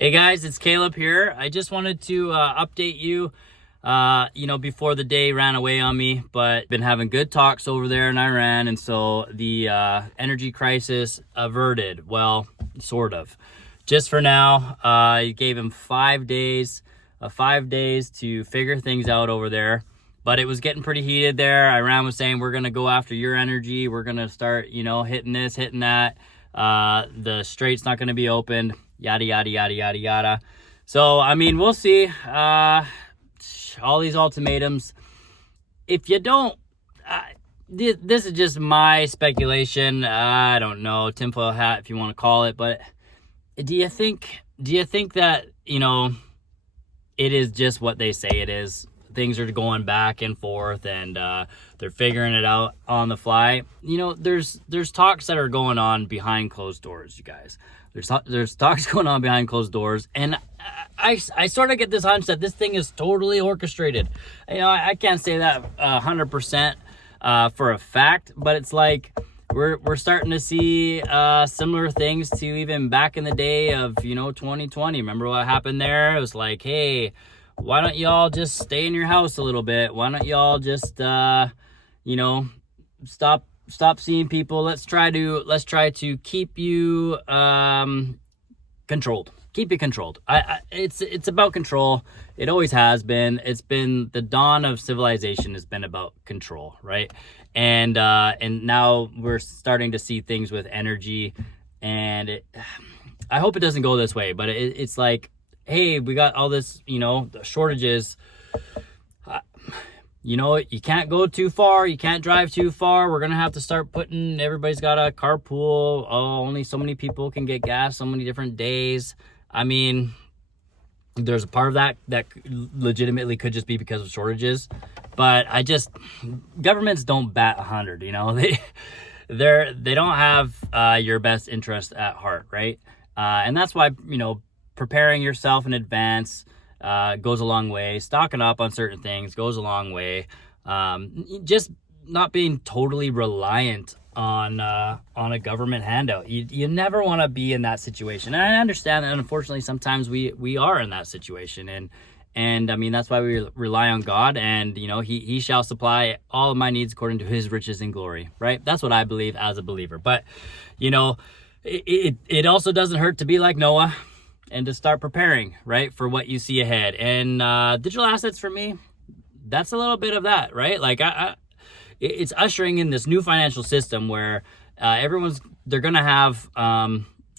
Hey guys, it's Caleb here. I just wanted to update you, before the day ran away on me, but been having good talks over there in Iran, and so the energy crisis averted. Well, sort of. Just for now, I gave him 5 days, 5 days to figure things out over there. But it was getting pretty heated there. Iran was saying, we're going to go after your energy. We're going to start, hitting this, hitting that. The strait's not going to be opened. Yada, yada, yada, yada, yada. So, I mean, we'll see. All these ultimatums. If you don't, this is just my speculation. I don't know, tinfoil hat if you want to call it. But do you think that, it is just what they say it is? Things are going back and forth, and they're figuring it out on the fly. There's talks that are going on behind closed doors, you guys. There's talks going on behind closed doors, and I sort of get this hunch that this thing is totally orchestrated. I can't say that 100% for a fact, but it's like we're starting to see similar things to even back in the day of 2020. Remember what happened there? It was like, hey, why don't y'all just stay in your house a little bit? Why don't y'all just stop seeing people? Let's try to keep you controlled. Keep you controlled. It's about control. It always has been. It's been the dawn of civilization has been about control, right? And now we're starting to see things with energy, and I hope it doesn't go this way, but it's like, hey, we got all this, the shortages. You can't go too far. You can't drive too far. We're going to have to start everybody's got a carpool. Oh, only so many people can get gas so many different days. I mean, there's a part of that legitimately could just be because of shortages. But governments don't bat 100, they don't have your best interest at heart, right? And that's why, preparing yourself in advance goes a long way. Stocking up on certain things goes a long way. Just not being totally reliant on a government handout. You never want to be in that situation. And I understand that, unfortunately, sometimes we are in that situation. And I mean, that's why we rely on God, and he shall supply all of my needs according to his riches and glory, right? That's what I believe as a believer. But it also doesn't hurt to be like Noah and to start preparing, right, for what you see ahead. And digital assets, for me, that's a little bit of that, right? Like it's ushering in this new financial system where they're gonna have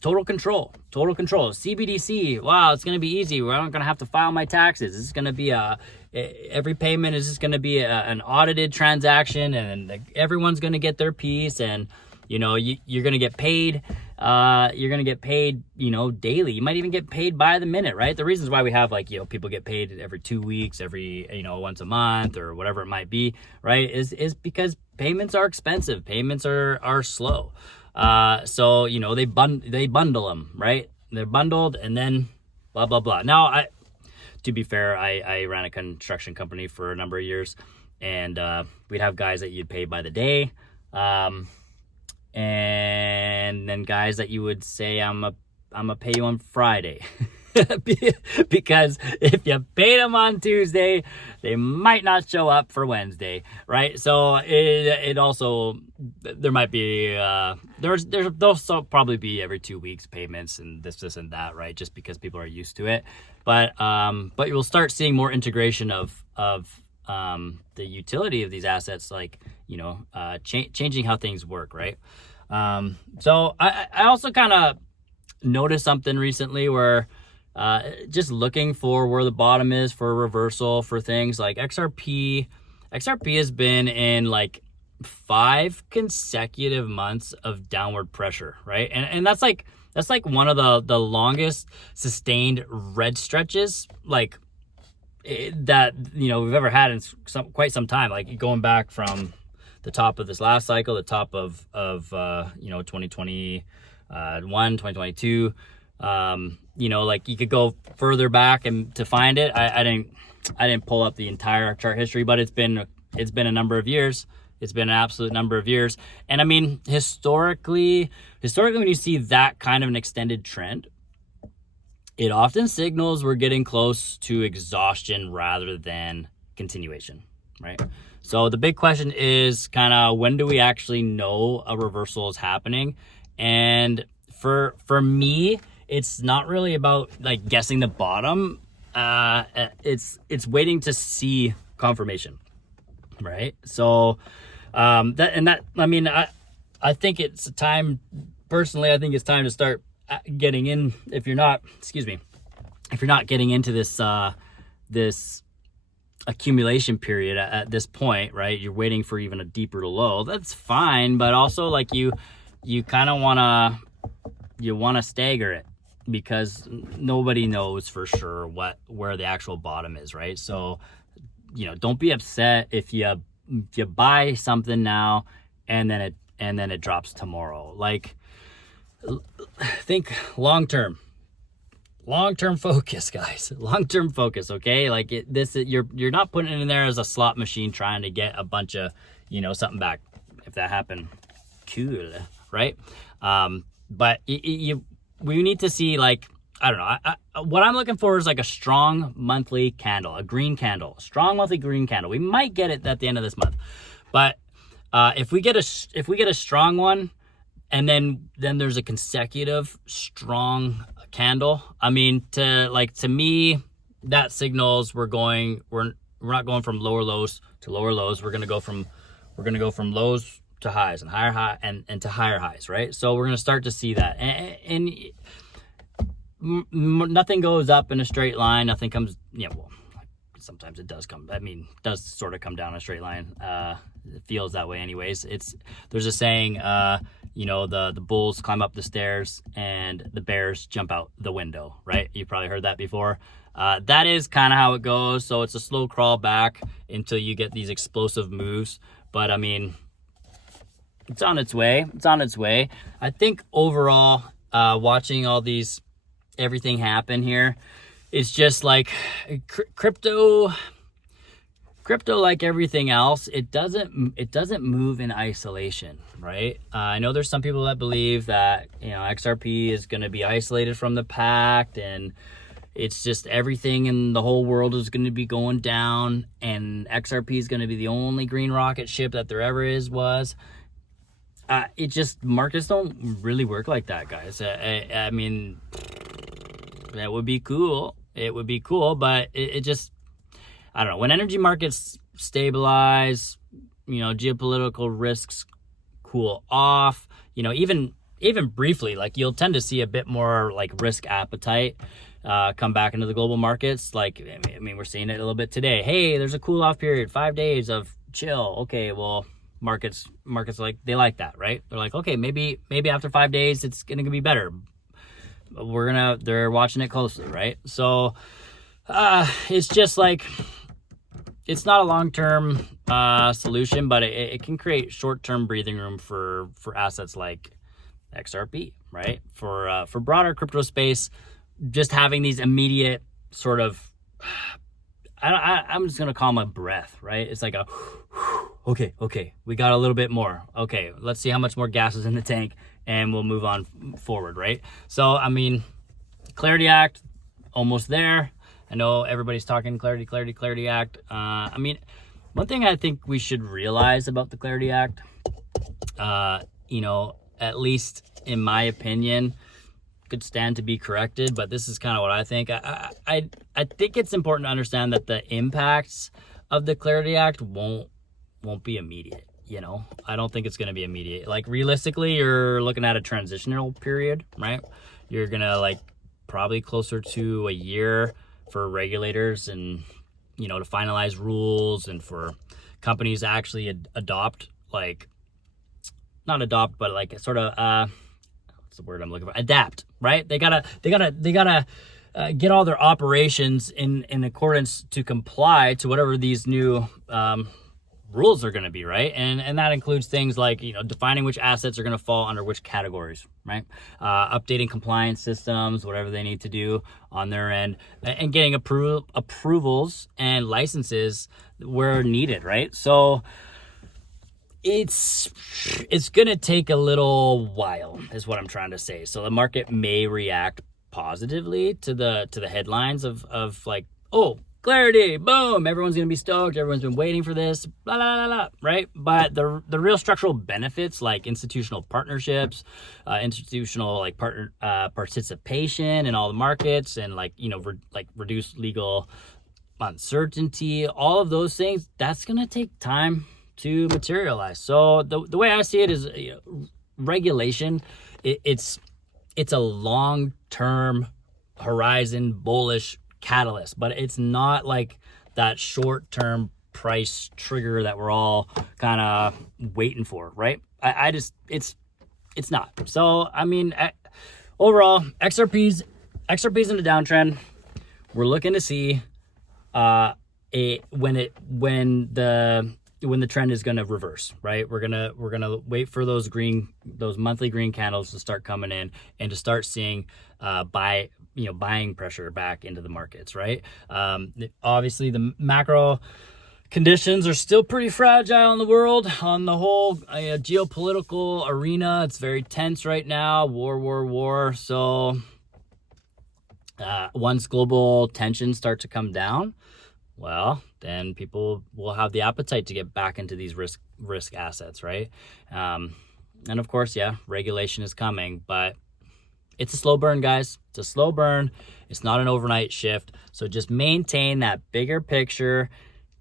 total control. CBDC, wow, it's gonna be easy. We're not gonna have to file my taxes. This is gonna be every payment is just gonna be an audited transaction, and everyone's gonna get their piece, and you're gonna get paid. You're gonna get paid, daily. You might even get paid by the minute, right? The reasons why we have people get paid every 2 weeks, every once a month, or whatever it might be, right? Is because payments are expensive. Payments are slow. So they bundle them, right? They're bundled, and then blah blah blah. Now, to be fair, I ran a construction company for a number of years, and we'd have guys that you'd pay by the day. And then guys that you would say, I'm gonna pay you on Friday. Because if you paid them on Tuesday, they might not show up for Wednesday, right? So it also, there might be there'll probably be every 2 weeks payments and this and that, right? Just because people are used to it. But you'll start seeing more integration of the utility of these assets, like changing how things work, right? So I also kind of noticed something recently where just looking for where the bottom is for a reversal for things like XRP has been in like 5 consecutive months of downward pressure, right? And that's like one of the longest sustained red stretches that we've ever had in quite some time, like going back from the top of this last cycle, the top of 2021, 2022. Like you could go further back and to find it. I didn't pull up the entire chart history, but it's been a number of years. It's been an absolute number of years. And I mean, historically when you see that kind of an extended trend, it often signals we're getting close to exhaustion rather than continuation, right? So the big question is kind of, when do we actually know a reversal is happening? And for me, it's not really about like guessing the bottom. It's waiting to see confirmation, right? So I think it's time. Personally, I think it's time to start getting in. If you're not getting into this accumulation period at this point, right? You're waiting for even a deeper low. That's fine, but also like you kind of wanna stagger it, because nobody knows for sure where the actual bottom is, right? So, don't be upset if you buy something now and then it drops tomorrow. Like, think long term focus, guys. Long-term focus, okay? Like you're not putting it in there as a slot machine trying to get a bunch of, something back. If that happened, cool, right? But we need to see, like, I don't know. What I'm looking for is like a strong monthly candle, a green candle, a strong monthly green candle. We might get it at the end of this month, but if we get a strong one, and then there's a consecutive strong candle, I mean, to me, that signals we're not going from lower lows to lower lows. We're gonna go from lows to highs and higher high and to higher highs, right? So we're gonna start to see that, and nothing goes up in a straight line. Nothing comes, well, sometimes it does come. I mean, it does sort of come down a straight line. It feels that way anyways. There's a saying, the bulls climb up the stairs and the bears jump out the window, right? You probably heard that before. That is kind of how it goes. So it's a slow crawl back until you get these explosive moves. But I mean, it's on its way. I think overall, watching everything happen here, it's just like crypto, like everything else, it doesn't move in isolation, right? I know there's some people that believe that, XRP is going to be isolated from the pack, and it's just everything in the whole world is going to be going down, and XRP is going to be the only green rocket ship that there ever was. Markets don't really work like that, guys. I mean, that would be cool. It would be cool, but it just, I don't know. When energy markets stabilize, geopolitical risks cool off, even briefly, like, you'll tend to see a bit more like risk appetite come back into the global markets. Like, I mean, we're seeing it a little bit today. Hey, there's a cool off period, 5 days of chill. Okay, well, markets they like that, right? They're like, okay, maybe after 5 days it's gonna be better. They're watching it closely, right? So it's just like, it's not a long-term solution, but it can create short-term breathing room for assets like XRP, right? For broader crypto space, just having these immediate sort of, I'm just gonna call them a breath, right? It's like okay, we got a little bit more. Okay, let's see how much more gas is in the tank, and we'll move on forward, right? So, I mean, Clarity Act, almost there. I know everybody's talking Clarity Act. I mean, one thing I think we should realize about the Clarity Act, at least in my opinion, could stand to be corrected, but this is kind of what I think. I think it's important to understand that the impacts of the Clarity Act won't be immediate. I don't think it's going to be immediate. Like, realistically, you're looking at a transitional period, right? You're gonna, like, probably closer to a year for regulators and, to finalize rules, and for companies to actually adopt, like, not adopt, but like sort of, what's the word I'm looking for? Adapt, right? They gotta get all their operations in accordance to comply to whatever these new rules are going to be, right? And that includes things like, defining which assets are going to fall under which categories, right? Updating compliance systems, whatever they need to do on their end, and getting approvals and licenses where needed, right? So it's going to take a little while, is what I'm trying to say. So the market may react positively to the headlines of like, oh, clarity, boom, everyone's gonna be stoked, everyone's been waiting for this, blah blah blah blah, right? But the real structural benefits, like institutional partnerships, institutional like partner participation in all the markets, and like, you know, like reduced legal uncertainty, all of those things, that's gonna take time to materialize. So the way I see it is, regulation, it's a long-term horizon bullish catalyst, but it's not like that short-term price trigger that we're all kind of waiting for, right? I just, it's not. So I mean, overall, XRP's in a downtrend. We're looking to see when the trend is going to reverse, right? We're gonna wait for those monthly green candles to start coming in and to start seeing buying pressure back into the markets, right? Obviously the macro conditions are still pretty fragile in the world, on the whole geopolitical arena. It's very tense right now, war. So once global tensions start to come down, well, then people will have the appetite to get back into these risk assets, right? And of course, yeah, regulation is coming, but it's a slow burn, guys. It's a slow burn. It's not an overnight shift. So just maintain that bigger picture.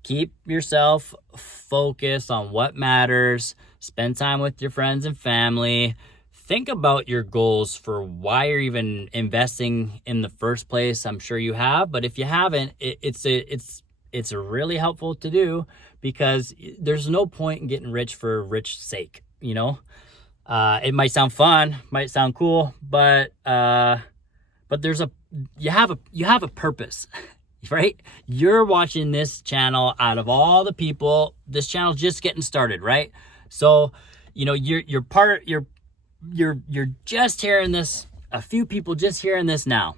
Keep yourself focused on what matters. Spend time with your friends and family. Think about your goals for why you're even investing in the first place. I'm sure you have, but if you haven't, it's really helpful to do, because there's no point in getting rich for rich sake, you know? It might sound fun, might sound cool, but you have a purpose, right? You're watching this channel out of all the people. This channel's just getting started, right? So, you know, you're just hearing this, a few people just hearing this now.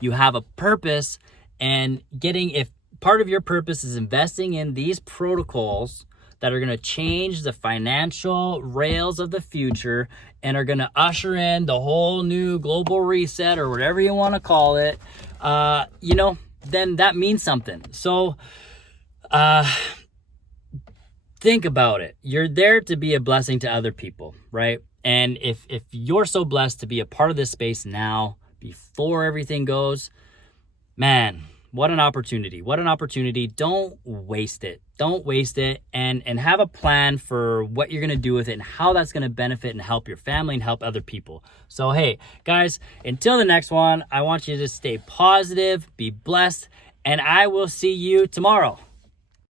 You have a purpose, and if part of your purpose is investing in these protocols that are going to change the financial rails of the future and are going to usher in the whole new global reset, or whatever you want to call it, then that means something. So think about it. You're there to be a blessing to other people, right? And if you're so blessed to be a part of this space now, before everything goes, man, what an opportunity. What an opportunity. Don't waste it. Don't waste it, and have a plan for what you're going to do with it and how that's going to benefit and help your family and help other people. So, hey, guys, until the next one, I want you to stay positive, be blessed, and I will see you tomorrow.